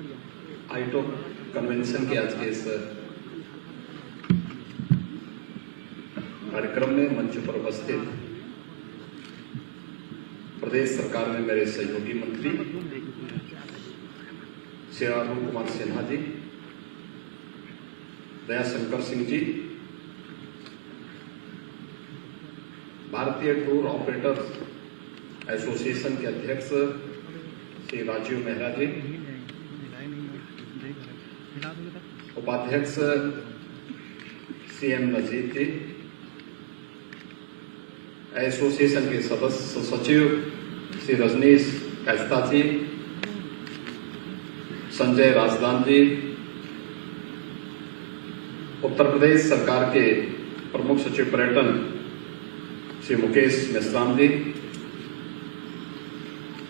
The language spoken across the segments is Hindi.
आईटो कन्वेंशन के आज के इस कार्यक्रम में मंच पर उपस्थित प्रदेश सरकार में मेरे सहयोगी मंत्री श्री अरुण कुमार सिन्हा जी, दयाशंकर सिंह जी, भारतीय टूर ऑपरेटर्स एसोसिएशन के अध्यक्ष श्री राजीव मेहरा जी, उपाध्यक्ष सीएम नजीर जी, एसोसिएशन के सदस्य सचिव श्री रजनीश कैस्ता जी, संजय राजदान जी, उत्तर प्रदेश सरकार के प्रमुख सचिव पर्यटन श्री मुकेश मेश्राम जी,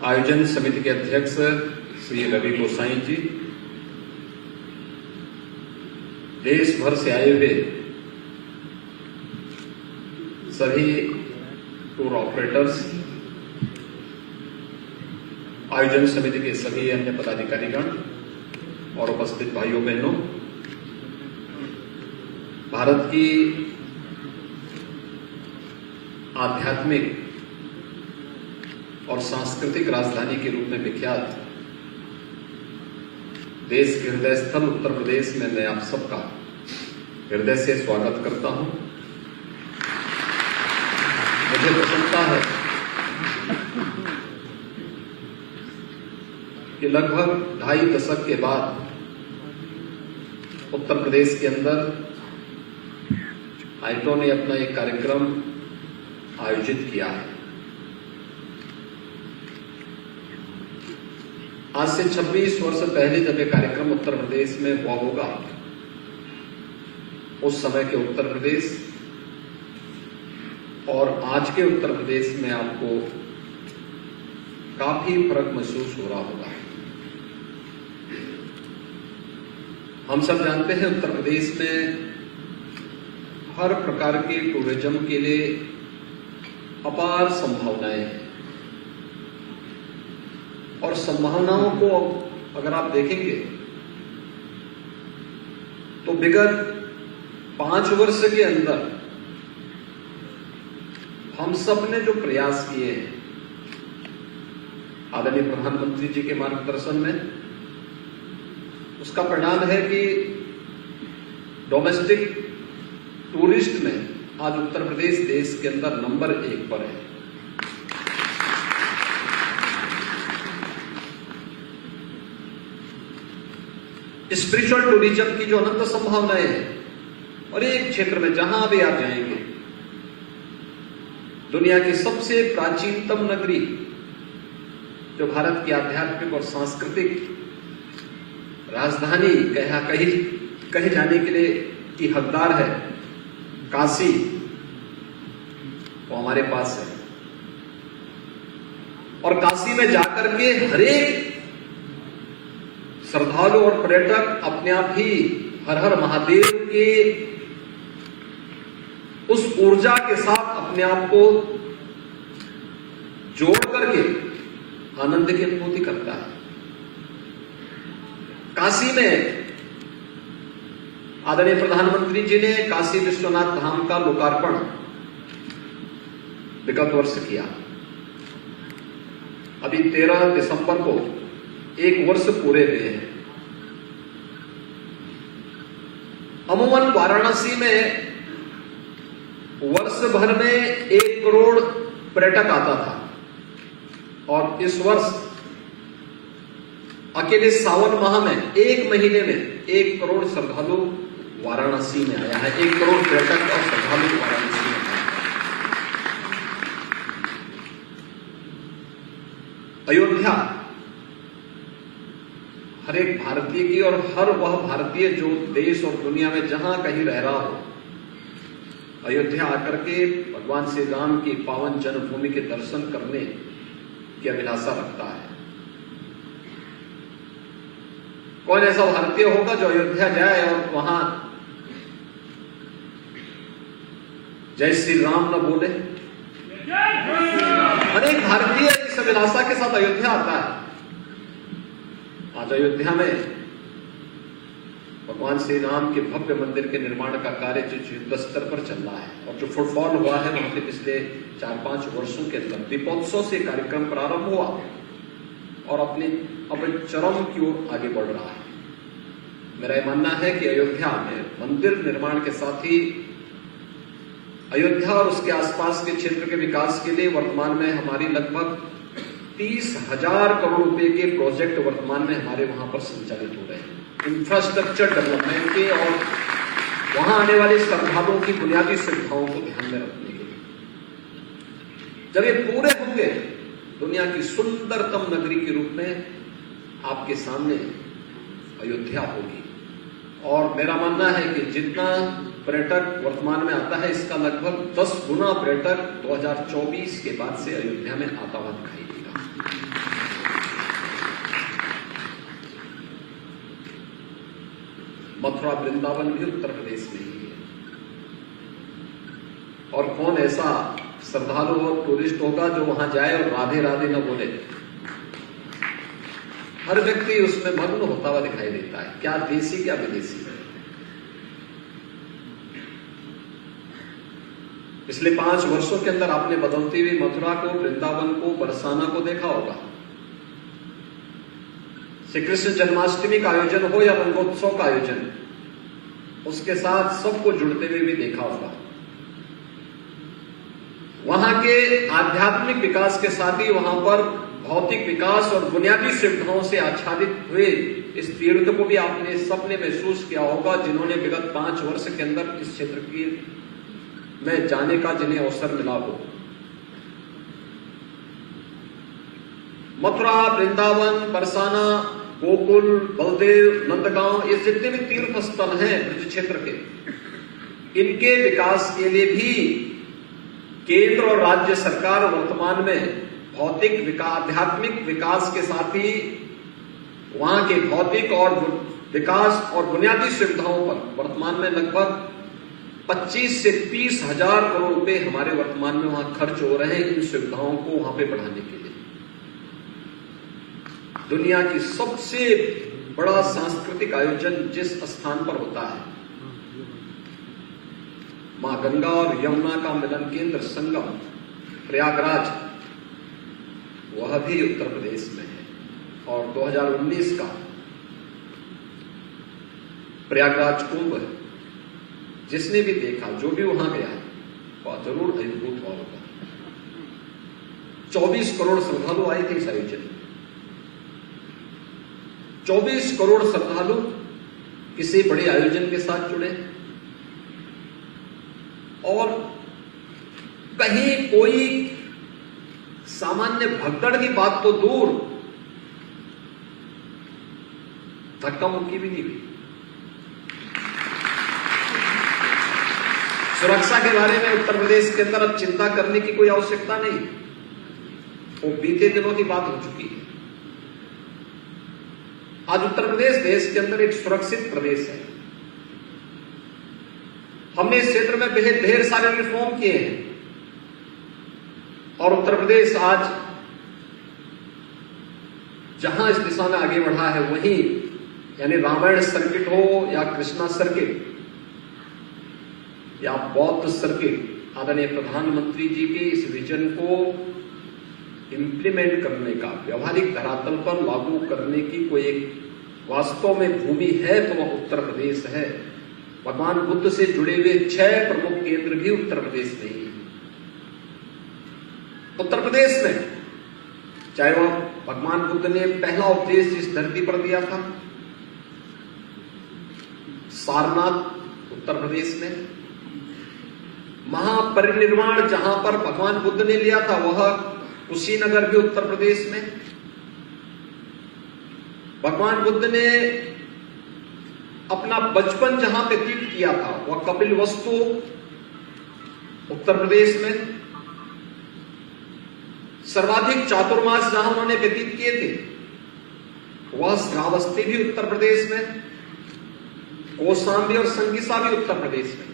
आयोजन समिति के अध्यक्ष श्री रवि गोसाई जी, देश भर से आए हुए सभी टूर ऑपरेटर्स, आयोजन समिति के सभी अन्य पदाधिकारीगण और उपस्थित भाइयों बहनों, भारत की आध्यात्मिक और सांस्कृतिक राजधानी के रूप में विख्यात देश के हृदय स्थल उत्तर प्रदेश में मैं आप सबका हृदय से स्वागत करता हूं। मुझे प्रसन्नता है कि लगभग 2.5 दशक के बाद उत्तर प्रदेश के अंदर आईटो ने अपना एक कार्यक्रम आयोजित किया है। आज से 26 वर्ष पहले जब यह कार्यक्रम उत्तर प्रदेश में हुआ होगा, उस समय के उत्तर प्रदेश और आज के उत्तर प्रदेश में आपको काफी फर्क महसूस हो रहा होगा। हम सब जानते हैं उत्तर प्रदेश में हर प्रकार के टूरिज्म के लिए अपार संभावनाएं हैं और संभावनाओं को अगर आप देखेंगे तो विगत 5 वर्ष के अंदर हम सब ने जो प्रयास किए हैं आदरणीय प्रधानमंत्री जी के मार्गदर्शन में, उसका परिणाम है कि डोमेस्टिक टूरिस्ट में आज उत्तर प्रदेश देश के अंदर नंबर 1 पर है। स्पिरिचुअल टूरिज्म की जो अनंत संभावनाएं हैं और एक क्षेत्र में जहां भी आप जाएंगे, दुनिया की सबसे प्राचीनतम नगरी जो भारत की आध्यात्मिक और सांस्कृतिक राजधानी कहे जाने के लिए की हकदार है, काशी, वो हमारे पास है। और काशी में जाकर के हरेक श्रद्धालु और पर्यटक अपने आप ही हर हर महादेव के उस ऊर्जा के साथ अपने आप को जोड़ करके आनंद की अनुभूति करता है। काशी में आदरणीय प्रधानमंत्री जी ने काशी विश्वनाथ धाम का लोकार्पण विगत वर्ष किया। अभी 13 दिसंबर को 1 वर्ष पूरे हुए हैं। अमूमन वाराणसी में वर्ष भर में 1 करोड़ पर्यटक आता था और इस वर्ष अकेले सावन माह में 1 महीने में 1 करोड़ श्रद्धालु वाराणसी में आया है। 1 करोड़ पर्यटक और श्रद्धालु वाराणसी में आया। अयोध्या हर एक भारतीय की और हर वह भारतीय जो देश और दुनिया में जहां कहीं रह रहा हो, अयोध्या आकर के भगवान श्री राम की पावन जन्मभूमि के दर्शन करने की अभिलाषा रखता है। कौन ऐसा भारतीय होगा जो अयोध्या जाए और वहां जय श्री राम न बोले? हर एक भारतीय इस अभिलाषा के साथ अयोध्या आता है। आज आज अयोध्या में भगवान श्री राम के भव्य मंदिर के निर्माण का कार्य जो युद्ध स्तर पर चल रहा है और जो फुटफॉल हुआ है वहां पे पिछले 4-5 वर्षों के अंदर दीपोत्सव से कार्यक्रम प्रारंभ हुआ और अपने चरम की ओर आगे बढ़ रहा है। मेरा यह मानना है कि अयोध्या में मंदिर निर्माण के साथ ही अयोध्या और उसके आसपास के क्षेत्र के विकास के लिए वर्तमान में हमारी लगभग 30,000 करोड़ रुपए के प्रोजेक्ट वर्तमान में हमारे वहां पर संचालित हो रहे हैं इंफ्रास्ट्रक्चर डेवलपमेंट के और वहां आने वाले श्रद्धालुओं की बुनियादी सुविधाओं को ध्यान में रखने के लिए। जब ये पूरे होंगे दुनिया की सुंदरतम नगरी के रूप में आपके सामने अयोध्या होगी और मेरा मानना है कि जितना पर्यटक वर्तमान में आता है इसका लगभग 10 गुना पर्यटक 2024 के बाद से अयोध्या में आता हुआ दिखाई देगा। मथुरा वृंदावन भी उत्तर प्रदेश में ही है और कौन ऐसा श्रद्धालु और टूरिस्ट होगा जो वहां जाए और राधे राधे न बोले। हर व्यक्ति उसमें मग्न होता हुआ दिखाई देता है, क्या देसी क्या विदेशी। पिछले 5 वर्षों के अंदर आपने बदलती हुई मथुरा को, वृंदावन को, बरसाना को देखा होगा। श्री कृष्ण जन्माष्टमी का आयोजन हो या रंगोत्सव का आयोजन, उसके साथ सबको जुड़ते हुए भी देखा होगा। वहां के आध्यात्मिक विकास के साथ ही वहां पर भौतिक विकास और बुनियादी सुविधाओं से आच्छादित हुए इस तीर्थ को भी आपने सबने महसूस किया होगा जिन्होंने विगत 5 वर्ष के अंदर इस क्षेत्र की में जाने का जिन्हें अवसर मिला हो। मथुरा, वृंदावन, बरसाना, गोकुल, बलदेव, नंदगांव, ये जितने भी तीर्थ स्थल हैं ब्रज क्षेत्र के, इनके विकास के लिए भी केंद्र और राज्य सरकार वर्तमान में भौतिक विकास, आध्यात्मिक विकास के साथ ही वहां के भौतिक और विकास और बुनियादी सुविधाओं पर वर्तमान में लगभग 25 से 30 हजार करोड़ रुपए हमारे वर्तमान में वहां खर्च हो रहे हैं इन सुविधाओं को वहां पे बढ़ाने के लिए। दुनिया की सबसे बड़ा सांस्कृतिक आयोजन जिस स्थान पर होता है, मां गंगा और यमुना का मिलन केंद्र संगम प्रयागराज, वह भी उत्तर प्रदेश में है और 2019 का प्रयागराज कुंभ जिसने भी देखा, जो भी वहां गया है, वह जरूर अभिभूत हुआ होगा। 24 करोड़ श्रद्धालु आए थे इस आयोजन में। 24 करोड़ श्रद्धालु किसी बड़े आयोजन के साथ जुड़े और कहीं कोई सामान्य भगदड़ की बात तो दूर, धक्का मुक्की भी नहीं हुई। सुरक्षा के बारे में उत्तर प्रदेश के अंदर अब चिंता करने की कोई आवश्यकता नहीं, वो बीते दिनों की बात हो चुकी है। आज उत्तर प्रदेश देश के अंदर एक सुरक्षित प्रदेश है। हमने इस क्षेत्र में बेहद ढेर सारे रिफॉर्म किए हैं और उत्तर प्रदेश आज जहां इस दिशा में आगे बढ़ा है वहीं, यानी रामायण सर्किट हो या कृष्णा सर्किट या बौद्ध सर्किट, आदरणीय प्रधानमंत्री जी के इस विजन को इंप्लीमेंट करने का, व्यवहारिक धरातल पर लागू करने की कोई एक वास्तव में भूमि है तो वह उत्तर प्रदेश है। भगवान बुद्ध से जुड़े हुए 6 प्रमुख केंद्र भी उत्तर प्रदेश में ही है। उत्तर प्रदेश में चाहे वह भगवान बुद्ध ने पहला उपदेश इस धरती पर दिया था, सारनाथ उत्तर प्रदेश में, महापरिनिर्वाण जहां पर भगवान बुद्ध ने लिया था वह कुशीनगर भी उत्तर प्रदेश में, भगवान बुद्ध ने अपना बचपन जहां व्यतीत किया था वह कपिलवस्तु उत्तर प्रदेश में, सर्वाधिक चातुर्मास जहां उन्होंने व्यतीत किए थे वह श्रावस्ती भी उत्तर प्रदेश में, कौशाम्बी और संगीसा भी उत्तर प्रदेश में।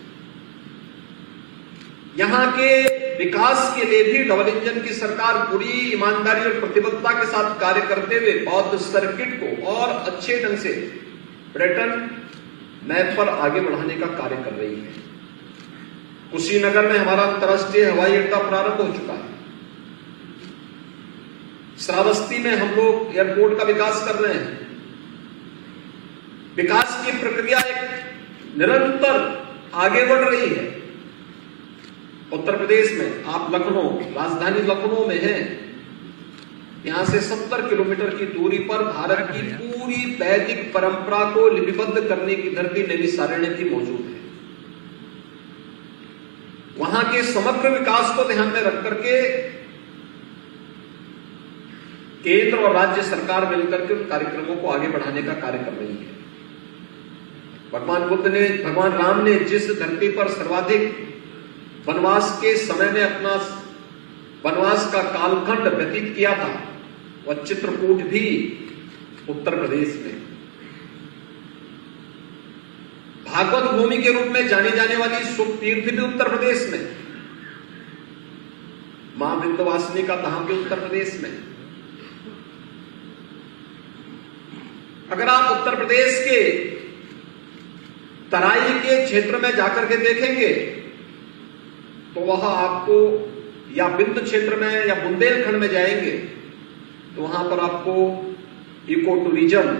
यहां के विकास के लिए भी डबल इंजन की सरकार पूरी ईमानदारी और प्रतिबद्धता के साथ कार्य करते हुए बौद्ध सर्किट को और अच्छे ढंग से पर्यटन मैप पर आगे बढ़ाने का कार्य कर रही है। कुशीनगर में हमारा अंतर्राष्ट्रीय हवाई अड्डा प्रारंभ हो चुका है। श्रावस्ती में हम लोग एयरपोर्ट का विकास कर रहे हैं। विकास की प्रक्रिया एक निरंतर आगे बढ़ रही है। उत्तर प्रदेश में आप लखनऊ, राजधानी लखनऊ में हैं, यहां से 70 किलोमीटर की दूरी पर भारत की पूरी वैदिक परंपरा को लिपिबद्ध करने की धरती नैमिषारण्य की मौजूद है। वहां के समग्र विकास को ध्यान में रख करके केंद्र और राज्य सरकार मिलकर के उन कार्यक्रमों को आगे बढ़ाने का कार्य कर रही है। भगवान राम ने जिस धरती पर सर्वाधिक वनवास के समय में अपना वनवास का कालखंड व्यतीत किया था, वह चित्रकूट भी उत्तर प्रदेश में। भागवत भूमि के रूप में जानी जाने वाली सुख तीर्थ भी उत्तर प्रदेश में। मां विंध्यवासिनी का धाम भी उत्तर प्रदेश में। अगर आप उत्तर प्रदेश के तराई के क्षेत्र में जाकर के देखेंगे तो वह आपको, या बिंद क्षेत्र में या बुंदेलखंड में जाएंगे तो वहां पर आपको इको टूरिज्म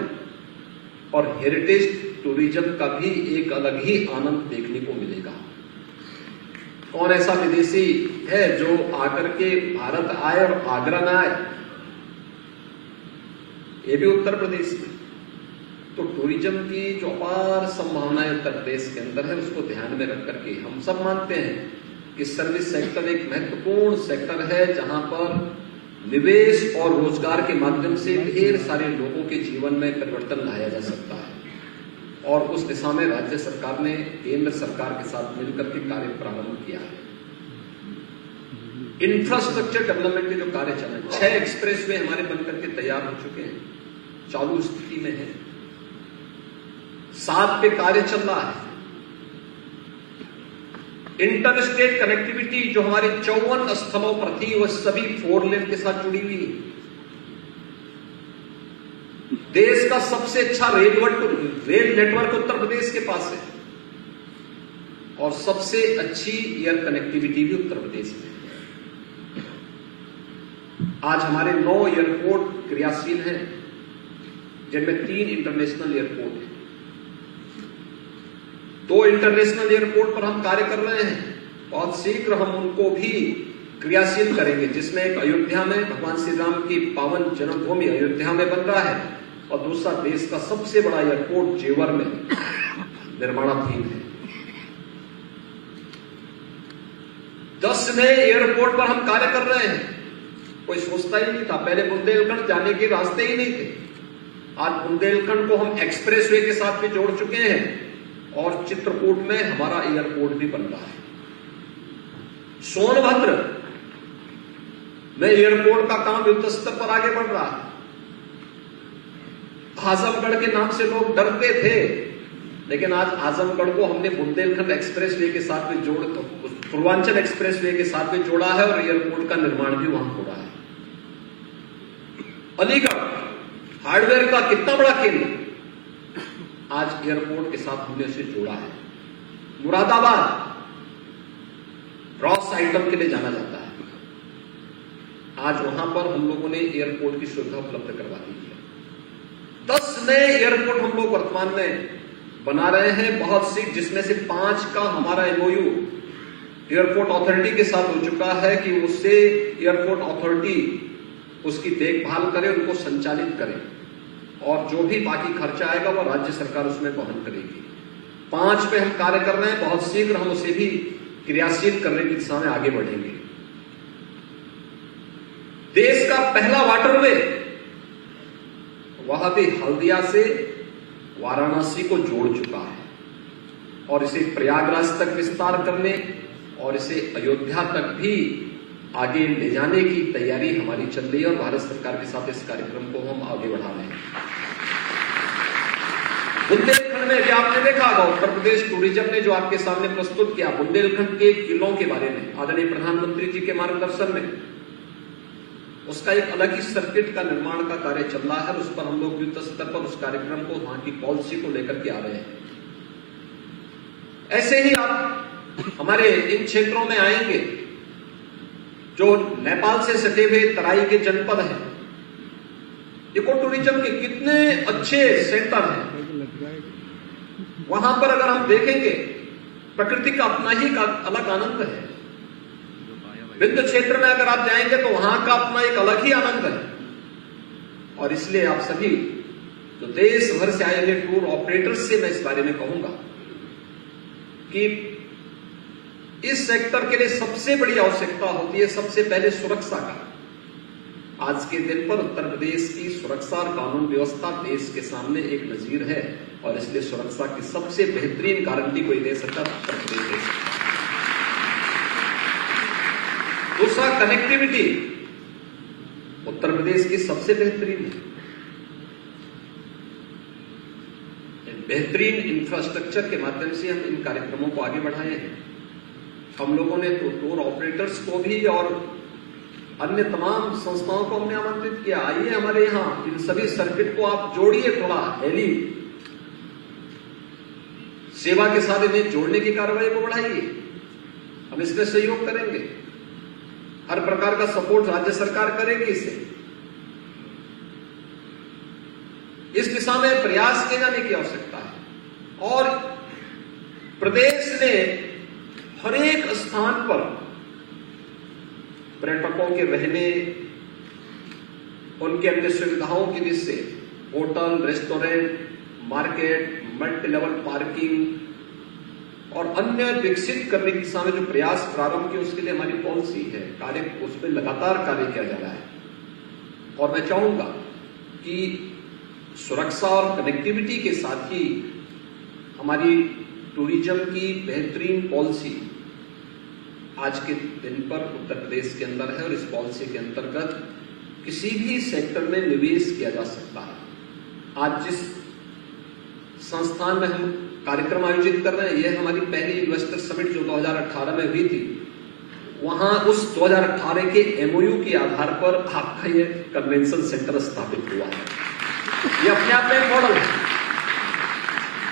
और हेरिटेज टूरिज्म का भी एक अलग ही आनंद देखने को मिलेगा। कौन ऐसा विदेशी है जो आकर के भारत आए और आगरा न आए? ये भी उत्तर प्रदेश में। तो टूरिज्म की जो अपार संभावनाएं उत्तर प्रदेश के अंदर है, उसको ध्यान में रख करके हम सब मानते हैं कि सर्विस सेक्टर एक महत्वपूर्ण सेक्टर है, जहां पर निवेश और रोजगार के माध्यम से ढेर सारे लोगों के जीवन में परिवर्तन लाया जा सकता है। और उस दिशा में राज्य सरकार ने केंद्र सरकार के साथ मिलकर के कार्य प्रारंभ किया है। इंफ्रास्ट्रक्चर डेवलपमेंट के जो कार्य चल रहे हैं, 6 एक्सप्रेसवे हमारे बनकर के तैयार हो चुके हैं, चालू स्थिति में है। 7 पे कार्य चल रहा है। इंटर स्टेट कनेक्टिविटी जो हमारे 54 स्थलों पर थी, वह सभी 4 लेन के साथ जुड़ी हुई है। देश का सबसे अच्छा रेल नेटवर्क उत्तर प्रदेश के पास है और सबसे अच्छी एयर कनेक्टिविटी भी उत्तर प्रदेश में है। आज हमारे 9 एयरपोर्ट क्रियाशील हैं, जिनमें 3 इंटरनेशनल एयरपोर्ट हैं। 2 इंटरनेशनल एयरपोर्ट पर हम कार्य कर रहे हैं। बहुत शीघ्र हम उनको भी क्रियाशील करेंगे, जिसमें एक अयोध्या में भगवान श्री राम की पावन जन्मभूमि अयोध्या में बन रहा है और दूसरा देश का सबसे बड़ा एयरपोर्ट जेवर में निर्माणाधीन है। 10 नए एयरपोर्ट पर हम कार्य कर रहे हैं। कोई सोचता ही नहीं था, पहले बुंदेलखंड जाने के रास्ते ही नहीं थे। आज बुंदेलखंड को हम एक्सप्रेसवे के साथ भी जोड़ चुके हैं और चित्रकूट में हमारा एयरपोर्ट भी बन रहा है। सोनभद्र में एयरपोर्ट का काम युद्ध स्तर पर आगे बढ़ रहा है। आजमगढ़ के नाम से लोग डरते थे, लेकिन आज आजमगढ़ को हमने बुंदेलखंड एक्सप्रेसवे के साथ में पूर्वांचल एक्सप्रेसवे के साथ में जोड़ा है और एयरपोर्ट का निर्माण भी वहां हो रहा है। अलीगढ़ हार्डवेयर का कितना बड़ा केंद्र, आज एयरपोर्ट के साथ हमने उसे जोड़ा है। मुरादाबाद रॉस आइटम के लिए जाना जाता है, आज वहां पर हम लोगों ने एयरपोर्ट की सुविधा उपलब्ध करवा दी है। 10 नए एयरपोर्ट हम लोग वर्तमान में बना रहे हैं, बहुत सी, जिसमें से 5 का हमारा एमओयू एयरपोर्ट अथॉरिटी के साथ हो चुका है कि उससे एयरपोर्ट अथॉरिटी उसकी देखभाल करे, उनको संचालित करे और जो भी बाकी खर्चा आएगा वह राज्य सरकार उसमें वहन करेगी। 5 पे हम कार्य कर रहे हैं, बहुत शीघ्र हम उसे भी क्रियाशील करने की दिशा में आगे बढ़ेंगे। देश का पहला वाटरवे वह भी हल्दिया से वाराणसी को जोड़ चुका है और इसे प्रयागराज तक विस्तार करने और इसे अयोध्या तक भी आगे ले जाने की तैयारी हमारी चल रही है और भारत सरकार के साथ इस कार्यक्रम को हम आगे बढ़ा रहे हैं। बुंदेलखंड में भी आपने देखा होगा, उत्तर प्रदेश टूरिज्म ने जो आपके सामने प्रस्तुत किया बुंदेलखंड के किलों के बारे में आदरणीय प्रधानमंत्री जी के मार्गदर्शन में, उसका एक अलग ही सर्किट का निर्माण का कार्य चल रहा है। उस पर हम लोग युद्ध स्तर पर उस कार्यक्रम को, वहां की पॉलिसी को लेकर के आ रहे हैं। ऐसे ही आप हमारे इन क्षेत्रों में आएंगे जो नेपाल से सटे हुए तराई के जनपद हैं, इको टूरिज्म के कितने अच्छे सेंटर हैं। वहां पर अगर हम देखेंगे प्रकृति का अपना ही का अलग आनंद है। विंध्य क्षेत्र में अगर आप जाएंगे तो वहां का अपना एक अलग ही आनंद है। और इसलिए आप सभी जो देश भर से आए हुए टूर ऑपरेटर्स से मैं इस बारे में कहूंगा कि इस सेक्टर के लिए सबसे बड़ी आवश्यकता होती है सबसे पहले सुरक्षा का। आज के दिन पर उत्तर प्रदेश की सुरक्षा और कानून व्यवस्था देश के सामने एक नजीर है और इसलिए सुरक्षा की सबसे बेहतरीन गारंटी कोई दे सकता उत्तर प्रदेश दे सकता। दूसरा, कनेक्टिविटी उत्तर प्रदेश की सबसे बेहतरीन है। बेहतरीन इंफ्रास्ट्रक्चर के माध्यम से हम इन कार्यक्रमों को आगे बढ़ाए हैं। हम लोगों ने तो टूर ऑपरेटर्स को भी और अन्य तमाम संस्थाओं को हमने आमंत्रित किया, आइए हमारे यहां इन सभी सर्किट को आप जोड़िए, थोड़ा हेली सेवा के साथ इन्हें जोड़ने की कार्रवाई को बढ़ाइए। हम इसमें सहयोग करेंगे, हर प्रकार का सपोर्ट राज्य सरकार करेगी। इसे इस दिशा में प्रयास किए जाने की आवश्यकता है। और प्रदेश ने हर एक स्थान पर पर्यटकों के रहने, उनके अन्य सुविधाओं की दृष्टि से hotel, restaurant, market, multi level parking और अन्य विकसित करने की दिशा में जो प्रयास प्रारंभ किए उसके लिए हमारी पॉलिसी है, कार्य उस पर लगातार कार्य किया जा रहा है। और मैं चाहूंगा कि सुरक्षा और कनेक्टिविटी के साथ ही हमारी टूरिज्म की बेहतरीन पॉलिसी आज के दिन पर उत्तर प्रदेश के अंदर है और इस पॉलिसी के अंतर्गत किसी भी सेक्टर में निवेश किया जा सकता है। आज जिस संस्थान में हम कार्यक्रम आयोजित कर रहे हैं, यह हमारी पहली इन्वेस्टर समिट जो 2018 में हुई थी, वहां उस 2018 के एमओयू के आधार पर आपका ये कन्वेंशन सेंटर स्थापित हुआ है। ये अपने आप में मॉडल है।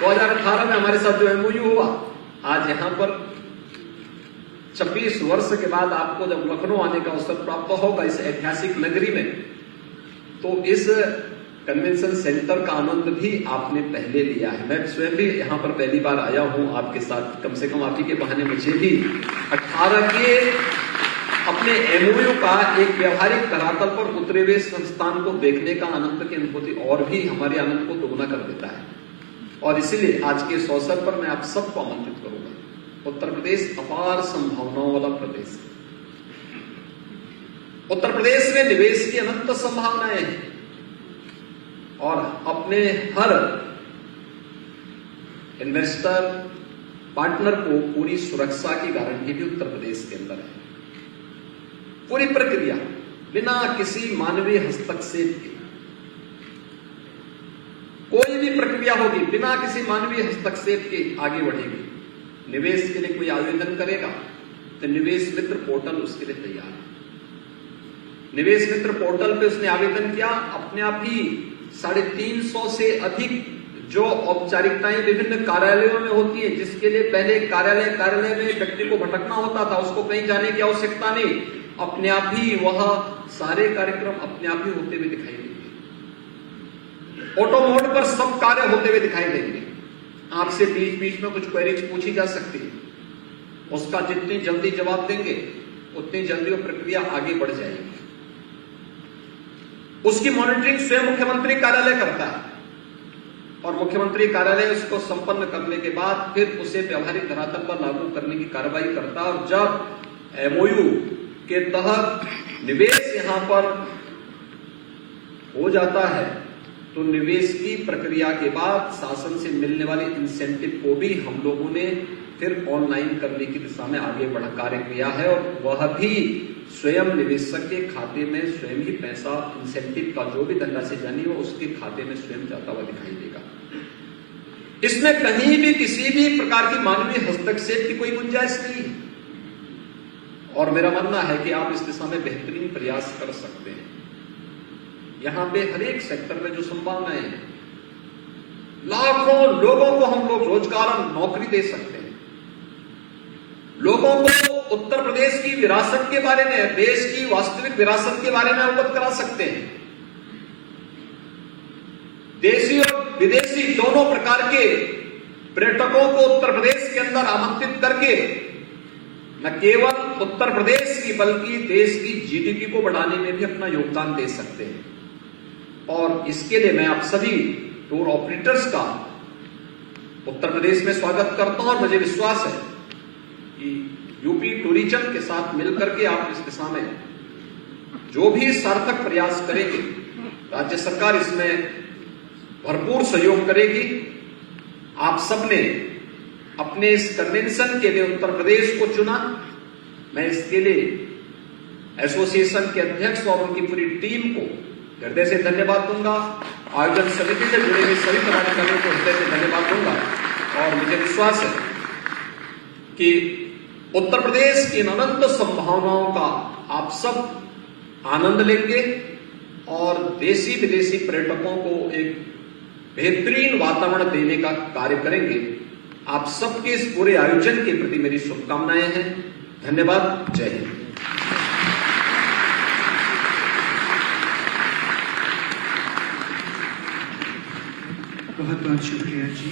2018 में हमारे साथ जो एमओयू हुआ, आज यहां पर 26 वर्ष के बाद आपको जब लखनऊ आने का अवसर प्राप्त होगा इस ऐतिहासिक नगरी में, तो इस कन्वेंशन सेंटर का आनंद भी आपने पहले लिया है। मैं स्वयं भी यहां पर पहली बार आया हूं आपके साथ, कम से कम आप ही के बहाने मुझे भी 18 के अपने एमओयू का एक व्यवहारिक धरातल पर उतरे हुए संस्थान को देखने का आनंद की अनुभूति और भी हमारे आनंद को दोगुना कर देता है। और इसीलिए आज के इस अवसर पर मैं आप सबको आमंत्रित करूंगा। उत्तर प्रदेश अपार संभावनाओं वाला प्रदेश है। उत्तर प्रदेश में निवेश की अनंत संभावनाएं हैं और अपने हर इन्वेस्टर पार्टनर को पूरी सुरक्षा की गारंटी भी उत्तर प्रदेश के अंदर है। पूरी प्रक्रिया बिना किसी मानवीय हस्तक्षेप के, कोई भी प्रक्रिया होगी बिना किसी मानवीय हस्तक्षेप के आगे बढ़ेगी। निवेश के लिए कोई आवेदन करेगा तो निवेश मित्र पोर्टल उसके लिए तैयार है। निवेश मित्र पोर्टल पे उसने आवेदन किया, अपने आप ही 350 से अधिक जो औपचारिकताएं विभिन्न कार्यालयों में होती है, जिसके लिए पहले कार्यालय में व्यक्ति को भटकना होता था, उसको कहीं जाने की आवश्यकता नहीं, अपने आप ही वहां सारे कार्यक्रम अपने आप ही होते हुए दिखाई देंगे। ऑटो मोड पर सब कार्य होते हुए दिखाई देंगे। आपसे बीच बीच में कुछ क्वेरीज पूछी जा सकती है, उसका जितनी जल्दी जवाब देंगे उतनी जल्दी वो प्रक्रिया आगे बढ़ जाएगी। उसकी मॉनिटरिंग स्वयं मुख्यमंत्री कार्यालय करता है और मुख्यमंत्री कार्यालय उसको संपन्न करने के बाद फिर उसे व्यवहारिक धरातल पर लागू करने की कार्रवाई करता है। और जब एमओयू के तहत निवेश यहां पर हो जाता है तो निवेश की प्रक्रिया के बाद शासन से मिलने वाले इंसेंटिव को भी हम लोगों ने फिर ऑनलाइन करने की दिशा में आगे बढ़ कार्य किया है और वह भी स्वयं निवेशक के खाते में स्वयं ही पैसा इंसेंटिव का जो भी धनराशि जानी हो उसके खाते में स्वयं जाता हुआ दिखाई देगा। इसमें कहीं भी किसी भी प्रकार की मानवीय हस्तक्षेप की कोई गुंजाइश नहीं है। और मेरा मानना है कि आप इस दिशा में बेहतरीन प्रयास कर सकते हैं। यहां पे हर एक सेक्टर में जो संभावनाएं हैं, लाखों लोगों को हम लोग रोजगार और नौकरी दे सकते हैं। लोगों को उत्तर प्रदेश की विरासत के बारे में, देश की वास्तविक विरासत के बारे में अवगत करा सकते हैं। देशी और विदेशी दोनों प्रकार के पर्यटकों को उत्तर प्रदेश के अंदर आमंत्रित करके न केवल उत्तर प्रदेश की बल्कि देश की जीडीपी को बढ़ाने में भी अपना योगदान दे सकते हैं। और इसके लिए मैं आप सभी टूर ऑपरेटर्स का उत्तर प्रदेश में स्वागत करता हूं और मुझे विश्वास है कि यूपी टूरिज्म के साथ मिलकर के आप इस दिशा में जो भी सार्थक प्रयास करेंगे, राज्य सरकार इसमें भरपूर सहयोग करेगी। आप सबने अपने इस कन्वेंशन के लिए उत्तर प्रदेश को चुना। मैं इसके लिए एसोसिएशन के अध्यक्ष और उनकी पूरी टीम को हृदय से धन्यवाद दूंगा। आयोजन समिति से जुड़े हुए सभी पदाधिकारियों को हृदय से धन्यवाद दूंगा और मुझे विश्वास है कि उत्तर प्रदेश की इन अनंत संभावनाओं का आप सब आनंद लेंगे और देशी विदेशी पर्यटकों को एक बेहतरीन वातावरण देने का कार्य करेंगे। आप सबके इस पूरे आयोजन के प्रति मेरी शुभकामनाएं हैं। धन्यवाद। जय हिंद। बहुत बहुत शुक्रिया जी।